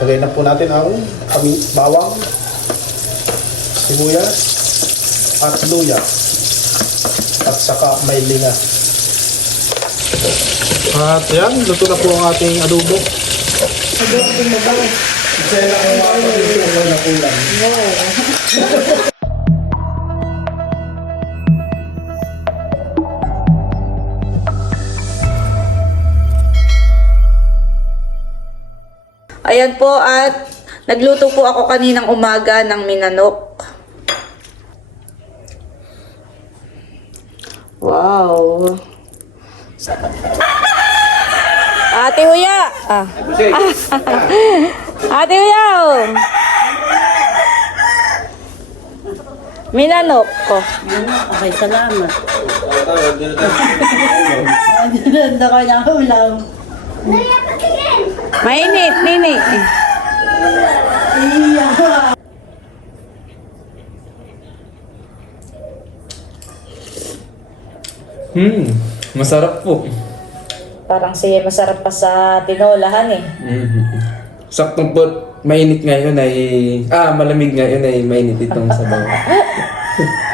Lagay na po natin ang kami, bawang, sibuyas, at luya. At saka may linga. At yan, luto na po ang ating adobo. Kaya na ang mga pagkakas na ulam. Ayan po at nagluto po ako kaninang umaga ng minanok. Wow. Ate Huya! Ah. Ate Huya! oh. Minanok ko. Okay, salamat. Ganda ko na ulam. Mainit, nini. Hmm, masarap po. Parang siya masarap pa sa tinolahan eh. Mhm. Saktong po, mainit ngayon ay... Ah, malamig ngayon ay mainit itong sabaw.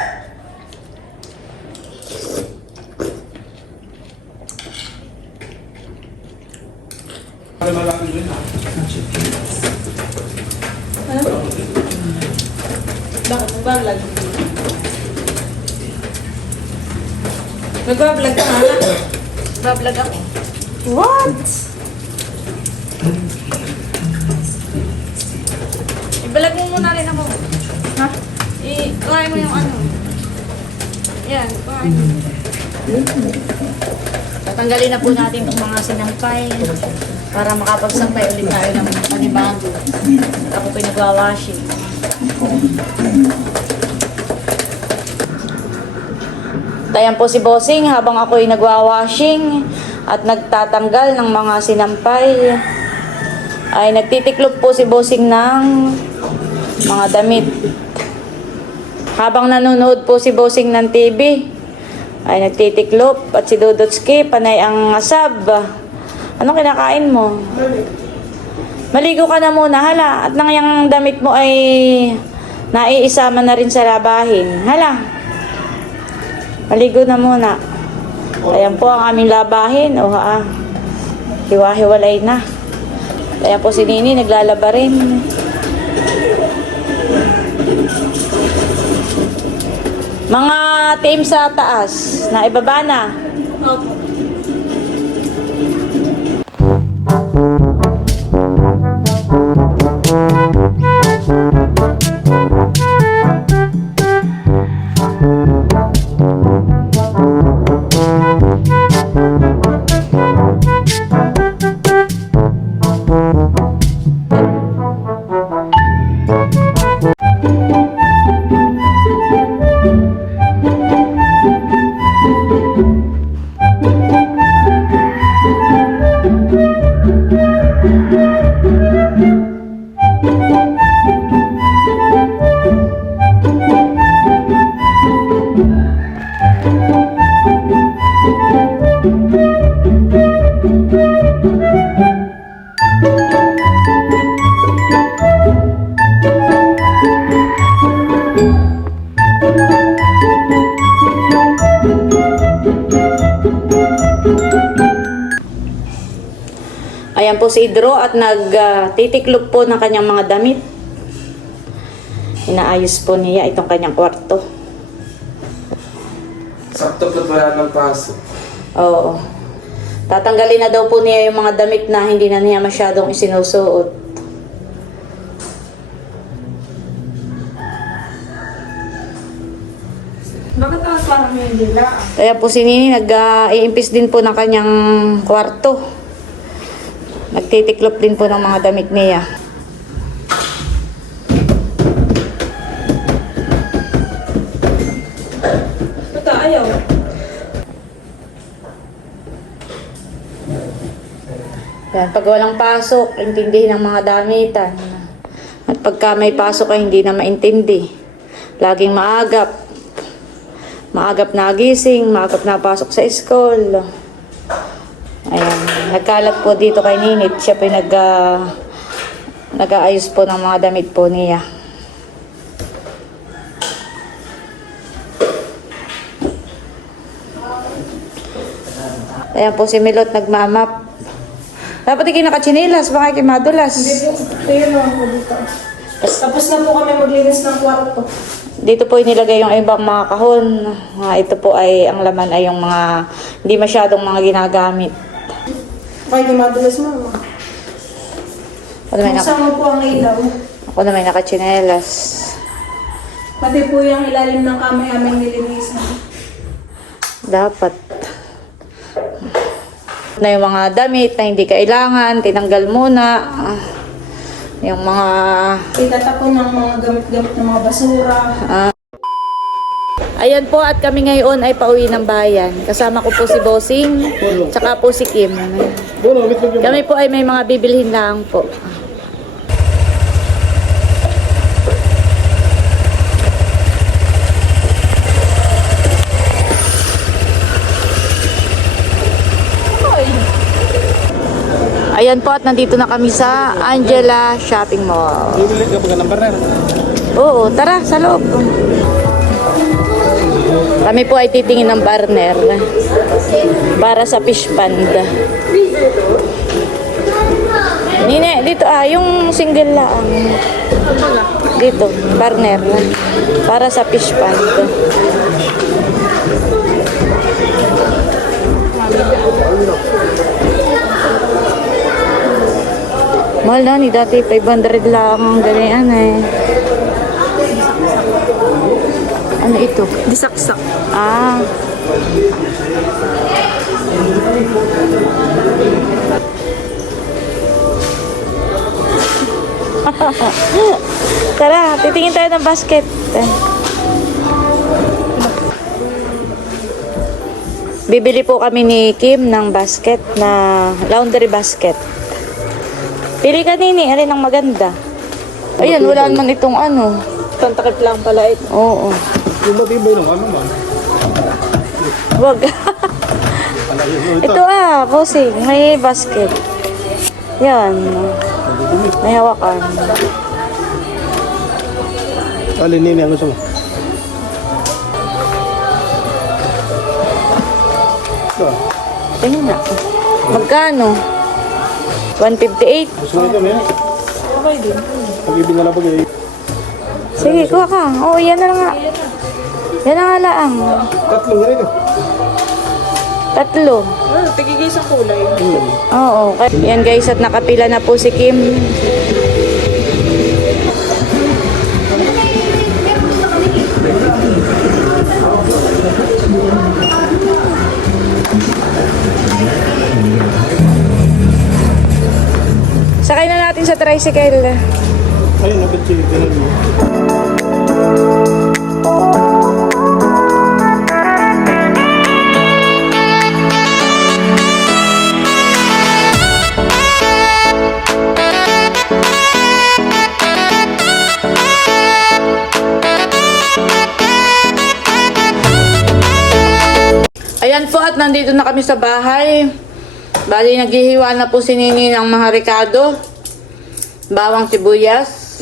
Bakit nagbablog? Nagbablog ka nga? Nagbablog ako. What? Ibalag mo muna rin ako. Ha? I-try mo yung ano. Yan, mo. Tatanggalin na po natin itong mga sinampay para makapagsampay ulit tayo ng panibago. Ako pinagwawashing. Ayan po si Bossing habang ako'y nagwawashing at nagtatanggal ng mga sinampay. Ay nagtitiklop po si Bossing ng mga damit. Habang nanonood po si Bossing ng TV, ay nagtitiklop at si Dudotski panay ang asab. Anong kinakain mo? Maligo ka na muna, hala. At nang yung damit mo ay naiisama na rin sa labahin. Hala. Maligo na muna. Ayan po ang aming labahin. O ha, hiwa-hiwalay na. Ayan po si Nini, naglalaba rin. Mga team sa taas, na ibaba na. Ayan po si Idro at nagtitiklop po ng kanyang mga damit. Inaayos po niya itong kanyang kwarto. Sakto po wala ng paso. Oo. Tatanggalin na daw po niya yung mga damit na hindi na niya masyadong isinusuot. Bakit ang parang hindi lang? Kaya po si Nini nag-iimpis din po ng kanyang kwarto. Nagtitiklop din po ng mga damit niya. Bata, ayaw. Yan, pag walang pasok, intindihin ang mga damitan. At pagka may pasok ay hindi na maintindi. Laging maagap. Maagap na gising, maagap na pasok sa school. Ayan, nagkalat po dito kay Ninit. Siya po yung nag, ah, Nag-aayos po ng mga damit po niya. Ayan po si Milot nagmamap. Dapat hindi nakatsinilas, baka kayo madulas. Ayun naman po dito. Tapos na po kami maglinis ng kwarto. Dito po inilagay yung ibang mga kahon. Ah, ito po ay, ang laman ay yung mga, hindi masyadong mga ginagamit. Kaya di madulas mo. Ako na may, naka, mo po ang ilaw. ako na may nakatsinelas. Pati po yung ilalim ng kamay aming nilinisan. Dapat. Na yung mga damit na hindi kailangan, tinanggal muna. Ah, Yung mga Itatapon ng mga gamit-gamit ng mga basura. Ayan po at kami ngayon ay pauwi ng bayan. Kasama ko po si Bossing, tsaka po si Kim. Kami po ay may mga bibilhin lang po. Ayan po at nandito na kami sa Angela Shopping Mall. Bibili ka ba ng barner? Oo, tara sa loob. Kami po ay titingin ng barner para sa fish pond. Nine, dito ah, yung single lang. Dito, barner para sa fish pond. Mahal na ni dati 500 lang ang ganyan eh. Ano ito? Disaksak. Ah. Tara, titingin tayo ng basket. Bibili po kami ni Kim ng basket na laundry basket. Pili ka nini, alin ang maganda. Ayun, wala naman itong ano. Tantakip lang pala ito. Oo. Yung matibay ng ano man. Wag. Ito ah, bossing. May basket. Yan. May hawakan. Alin nini ang gusto mo? Ito. Tingnan na. Magkano? 158. Gusto mo ito, Mia? Okay din. Pag-ibig na lang pag Sige, kuha ka. Oo, yan na lang nga. Yan na nga laang. Tatlong ganito. Tatlo. Ah, tigigis ang kulay. Oo. Yan guys, at nakapila na po si Kim. Sakay na natin sa tricycle. Ayun, napit si ganun mo. Ayan po at nandito na kami sa bahay. Bali, naghihiwa na po si Nini ng mga rekado. Bawang sibuyas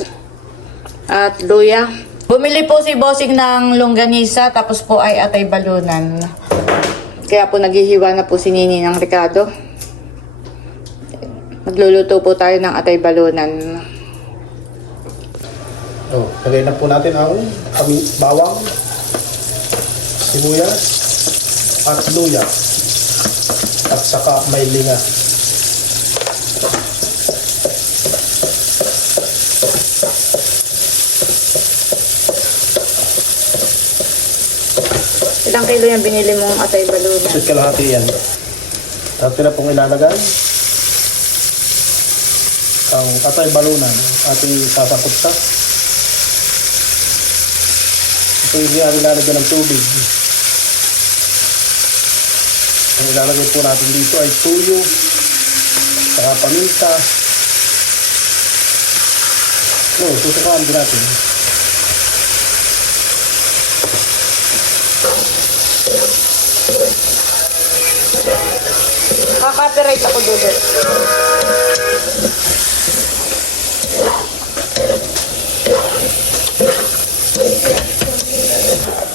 at luya. Bumili po si Bossing ng longganisa tapos po ay atay balunan. Kaya po naghihiwa na po si Nini ng rekado. Magluluto po tayo ng atay balunan. Oh, lagay na po natin ang bawang, sibuyas, at luya. At saka may linga. Ilang kilo yung binili mong atay balunan? Sus kalahati yan. At na pong ilalagay ang atay balunan ating sasakot sa. Ito yung ilalagay ng tubig. Ang ilalagay po natin dito ay tuyo, saka paminta. Oh, no, so, susukaan din natin. Kakapiright ako dodo.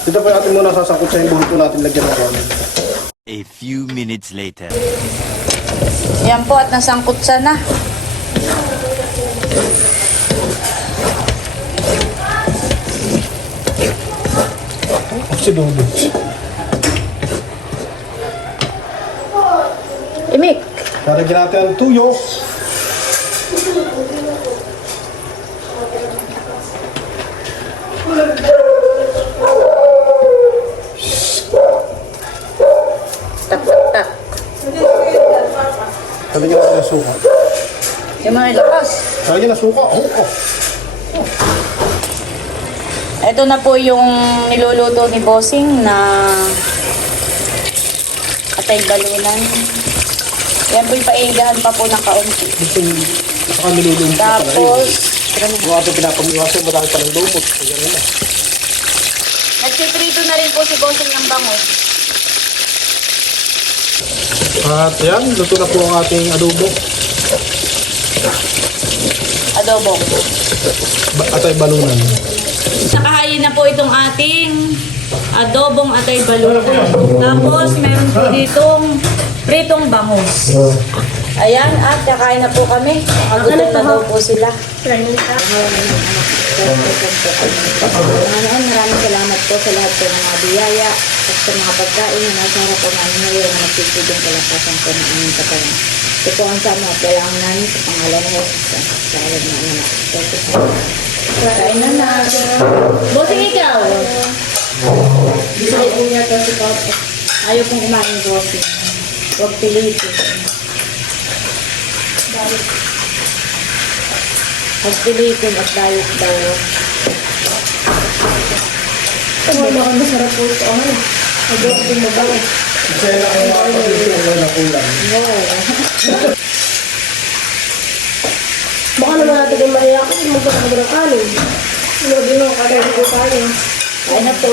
Dito po natin muna sasakot sa yung buhok natin lagyan ng ramen. A few minutes later. Yan po at nasangkot sa na. Si Dodo. Imik. Lalagyan natin ang tuyo. Tak, tak. Lalagyan natin ng suka. Yung mga lakas. Lalagyan ng suka. Oh, oh. Ito na po yung niluluto ni Bossing na atay balunan. Yan po yung paigahan pa po ng kaunti. Gusto yung saka nilulunod na pala Tapos, yun. Yung ating pinapamiwasan, madami pa ng lumot. Kaya yun na. nagsiprito na rin po si Bossing ng bangus. At yan, luto na po ang ating adobo. Adobo. Ba- Atay balunan. Nakahayin na po itong ating adobong atay balunan. Tapos, meron po ditong pritong bangus. Ayan, at kakain na po kami. Magutom na daw po sila. Panginoon, maraming salamat po sa lahat po ng mga biyaya at sa mga pagkain na nasa harapan namin ngayon na nagtitibong kalakasan po ng aming katawan. Ito po ang sama at kailangan namin sa pangalan ng Jesus. Sa kalan ng anak. Kain na na. Bossing ikaw. Gusto ko niya to si Papa. Ayaw kong kumain bossing. Huwag pilitin. Huwag pilitin at diet daw. Ano naman masarap po ito. Ano? Adobo po mabago. Kasi na ang mga pagkakas na kulang. Baka naman natin ko. Hindi magkakaroon ng kanin. Ano din ako kaya ko kanin. Kain na po.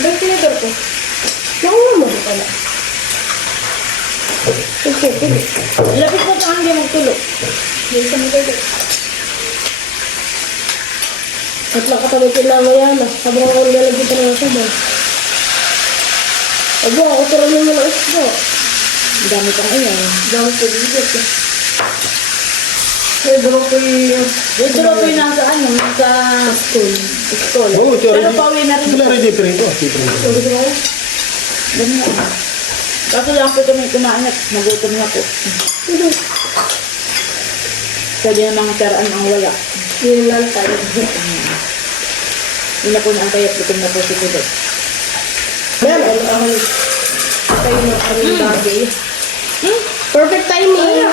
Ano yung tinidor ko? Nakuha mo ba pala? Okay, pili. Lapit mo pa hindi magtulog. Hindi ka magkakaroon. At nakatabi ko lang yan ah. Habang ako nilalagyan pa ng sabay. Abo, ako turon naman ng isda. Ang dami pang iyan. Dami ko dito. May duro ko yung Yung tulo po yung nasa ano, sa school. school. Oo, ito, Pero pauwi na rin Sila po. ready pa rin ito. Pa rin ito. Ko nga, Ganun. Kaso lang po kami kumain at nagutom na po. Sabi ng mga taraan ang wala. yun lang tayo. Yun na po na ang kaya gutom na po si Kulot. Ayan, ano ako. Tayo na kami bagay. Perfect timing.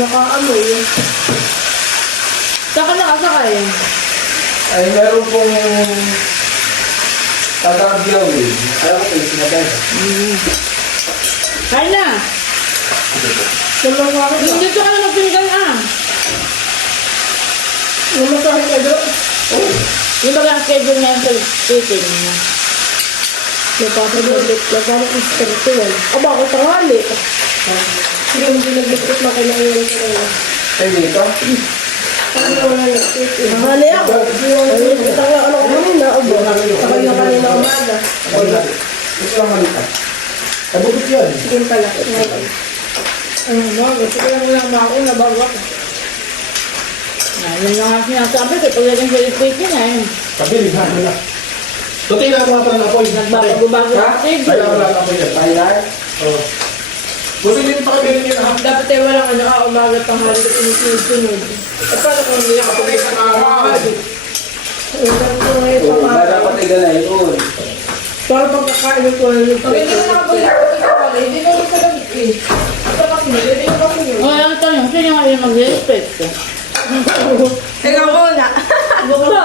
Nakaamoy. Saka nakasakay. Ay, meron pong tagabyaw eh. Ayaw ko yung sinabay. Kain na! Naman ako. Dito ka na magpiligan ah! Naman sa akin kayo. Yung baga ang schedule niya sa titin niya. Napapagalit. Napapagalit spiritual. Aba, ako tanghali. Hindi mo pinaglikot na kailangan ko na. Ay, dito? Ano wala nagtitin? Tanghali ako. Ano ano kanina? Aba, yung kanina umaga. Gusto lang malita. Kabukit yan. Sige pala. Ano ba? Gusto ko lang lang ako na bago ako. Na, yun lang ang sinasabi ko. Pag naging sa titin niya yun. Kabilis ha, na. Tuti na ako nga na po. Nagbabago-bago Ha? ang schedule. Kaya wala na po yan. Payay? Oo. Buti din pa kabilis yun ha. Dapat tayo walang ano ka umaga tanghali ko sinusunod. Eh paano kung hindi ngayon Oo, pa dapat ay ganay yun. Para pagkakain ko lang yung Hindi mo nakabalik ako ikaw pala. Hindi mo ito lang eh. Ito kasi, hindi mo kasi yun. O, ang tanong, sino nga yung mag-respect? Ikaw muna. Bukla.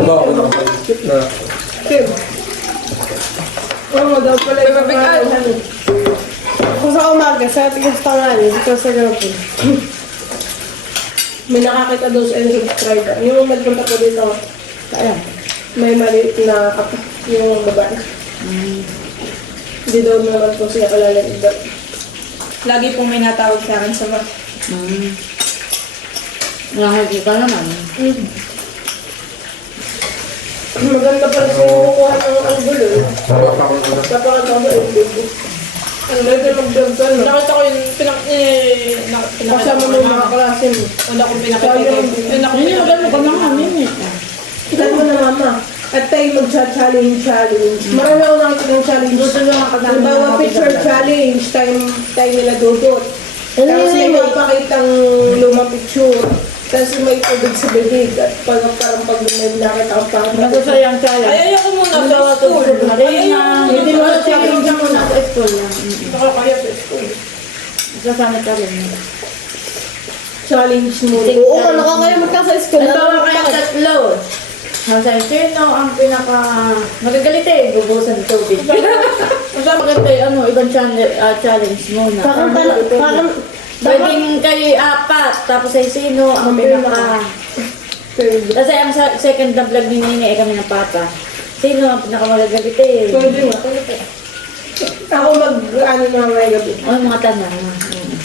Ba, ako nakapalikip na. Kim. Oo daw pala yung mga Kung sa umaga, sa ating gusto nga rin, ito sa gapon. May nakakita daw sa yung subscriber. Yung nagpunta ko dito, ayan, may maliit na kape, yung babae. Hindi daw naman po siya kalala iba. Lagi pong may natawag sa akin sa mga. Mm. Nakakita naman. Maganda pa rin kumukuha ng. Kapag ako eh, baby. Ang ka, no? Nakita ko yung pinak... Eh, nak- pinakita Kasama ko mo yung mga klase mo. Wala akong pinakita akong Hindi, maganda ka pinakita ng Tignan mo na mama. At tayo mag-challenge challenge. Marami ako nakita ng challenge. Halimbawa picture challenge, time, time nila dudot. Tapos may mapakitang lumang picture. Tapos may tubig sa bibig. At pag parang pag may nakita ang pangit. Masasayang challenge. Ay, ayoko muna sa school. Na. Hindi mo na challenge mo na sa school lang. Nakakaya sa school. Sasama ka rin. Challenge mo. Oo, ano ka kaya magka sa school? Halimbawa kayo Sabi, sino ang pinaka magagalit eh, bubusan ng tubig. Mas maganda yung ano, ibang channel, ah, challenge muna. Parang, tala- parang, Pwedeng kayo apat, tapos ay sino ang pinaka... Kasi ang sa- second na vlog ni Nene ay kami ng papa. Sino ang pinaka magagalit eh? pwede nga. Ako mag, ano na may gabi. Oh, mga tanong. Mm.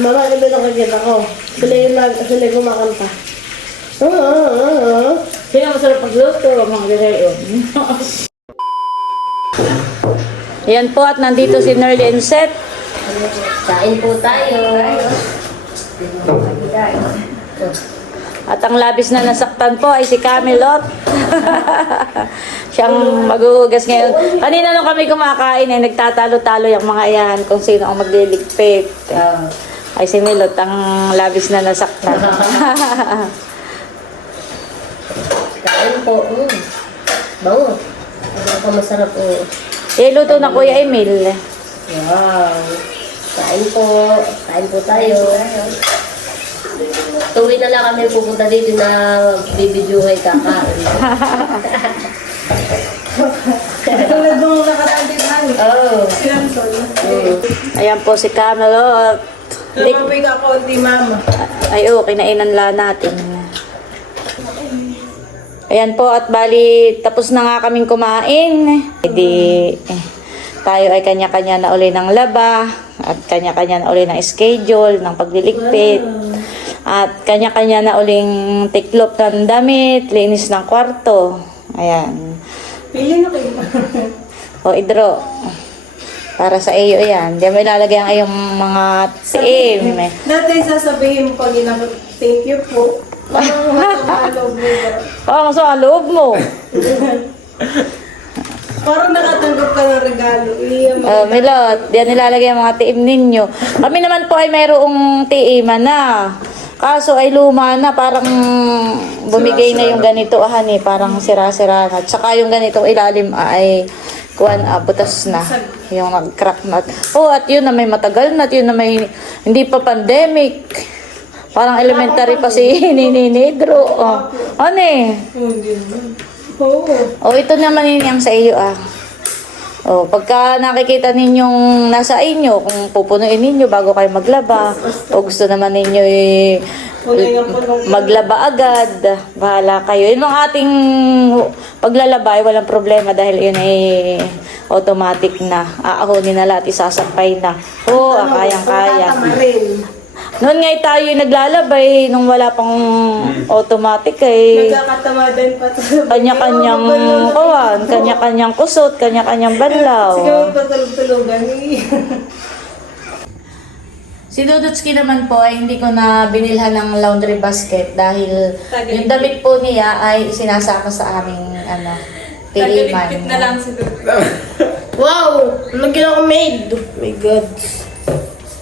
Mama, ano ba nakaganda ko? Sila yung, nag- sila yung kumakanta. Ang masarap magluto? Mga ganayon. Yan po at nandito si Nerly and Seth. Kain po tayo. At ang labis na nasaktan po ay si Camelot. Siyang maghuhugas ngayon. Kanina nung kami kumakain ay nagtatalo-talo yung mga yan kung sino ang magliligpit. Ay si Milot ang labis na nasaktan. po. Mm. Bango. Ano pa masarap po. Eh, luto na Kuya Emil. Wow. Kain po. Kain po tayo. Tuwi na lang kami pupunta dito na bibidyohay kakain. Tulad nung nakaraan din namin. Oh. Sinamson. Mm. Ayan po si Camelot. Lik- Lumapig ako di mama. Ay, oo, kinainan la natin. Ayan po, at bali, tapos na nga kaming kumain. Hindi, eh, tayo ay kanya-kanya na uli ng laba, at kanya-kanya na uli ng schedule, ng pagliligpit, at kanya-kanya na uling tiklop ng damit, linis ng kwarto. Ayan. Pili na kayo. O, idro. Para sa iyo yan. Diyan may lalagay ang iyong mga eh. Dati sasabihin mo pag thank you po. Mo. Parang sa loob mo. Parang nakatanggap ka ng regalo. Iya mo. Uh, Milot, diyan nilalagay ang mga tiim ninyo. Kami naman po ay mayroong tiiman na. Kaso ay luma na, parang bumigay na yung ganito, ah, ni parang sira-sira na. Tsaka yung ganitong ilalim ah, ay kuwan, ah, butas na. Yung nag-crack na. Oh, at yun na may matagal na, at yun na may hindi pa pandemic. Parang elementary pa si Ninidro. Oh. Ano eh? Oo. O, ito naman yun yung sa iyo ah. O, pagka nakikita ninyong nasa inyo, kung pupunuin ninyo bago kayo maglaba, o gusto naman ninyo eh, maglaba agad, bahala kayo. Yun ang ating paglalaba ay walang problema dahil yun ay automatic na. Aahonin na lahat, isasampay na. Oo, ah, kayang-kaya. Noon nga tayo yung naglalabay, nung wala pang automatic eh. Nagkakatama din pa. Kanya-kanyang kawan, kanya-kanyang kusot, kanya-kanyang banlaw. Sige mo patulog-tulogan. Si Dudutski naman po ay hindi ko na binilhan ng laundry basket dahil yung damit po niya ay sinasama sa aming ano, tiliman. na lang si Wow! Lagyan ako maid. My God.